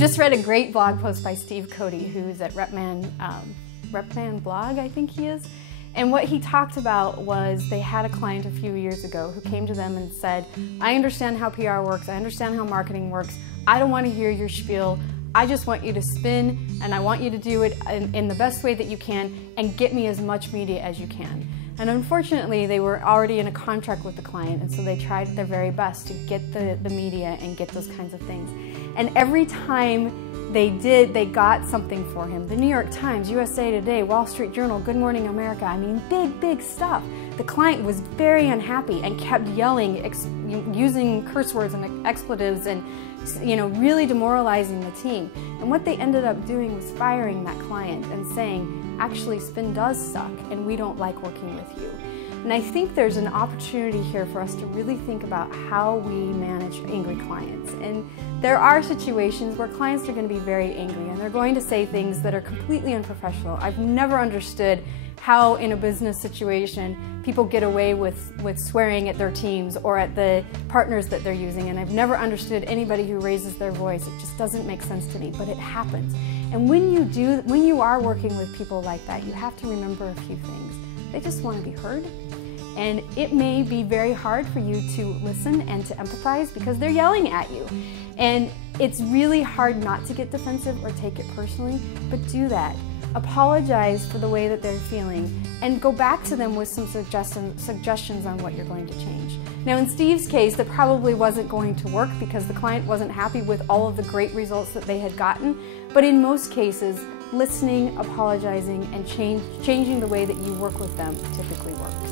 just read a great blog post by Steve Cody, who's at Repman Blog, I think he is. And what he talked about was they had a client a few years ago who came to them and said, I understand how PR works, I understand how marketing works, I don't want to hear your spiel, I just want you to spin and I want you to do it in the best way that you can and get me as much media as you can. And unfortunately, they were already in a contract with the client, and so they tried their very best to get the media and get those kinds of things. And every time they did, they got something for him. The New York Times, USA Today, Wall Street Journal, Good Morning America, I mean, big stuff. The client was very unhappy and kept yelling, using curse words and expletives and really demoralizing the team. And what they ended up doing was firing that client and saying, actually, spin does suck and we don't like working with you. And I think there's an opportunity here for us to really think about how we manage angry clients. And there are situations where clients are going to be very angry and they're going to say things that are completely unprofessional. I've never understood how in a business situation people get away with swearing at their teams or at the partners that they're using, and I've never understood anybody who raises their voice. It just doesn't make sense to me, but it happens. And when you are working with people like that, you have to remember a few things. They just want to be heard. And it may be very hard for you to listen and to empathize because they're yelling at you. And it's really hard not to get defensive or take it personally, but do that. Apologize for the way that they're feeling and go back to them with some suggestions on what you're going to change. Now in Steve's case, that probably wasn't going to work because the client wasn't happy with all of the great results that they had gotten, but in most cases, listening, apologizing, and changing the way that you work with them typically works.